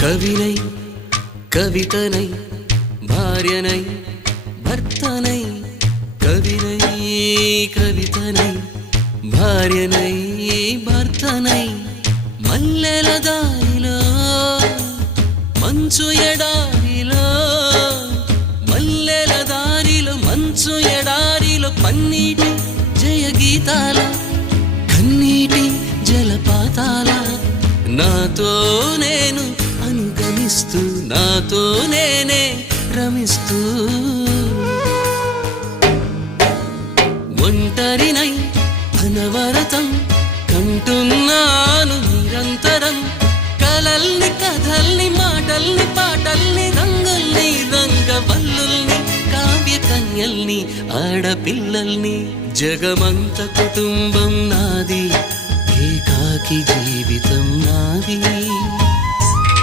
కవినై కవితనై భార్యనై భర్తనై కవినై కవితనై భార్యనై భర్తనై మల్లెల దారిలో మంచు ఎడారిలో మల్లెల దారిలో మంచు ఎడారిలో పన్నీటి జయ గీతాల కన్నీటి జలపాతాల నాతో నేను అనుగమిస్తూ నాతో నేనే రమిస్తూ ఒంటరినై అనవరతం కంటున్నాను నిరంతరం కలల్ని కథల్ని మాటల్ని పాటల్ని రంగుల్ని రంగవల్లుల్ని కావ్య కన్యల్ని ఆడపిల్లల్ని జగమంత కుటుంబం నాది ఏకాకి జీవితం నాది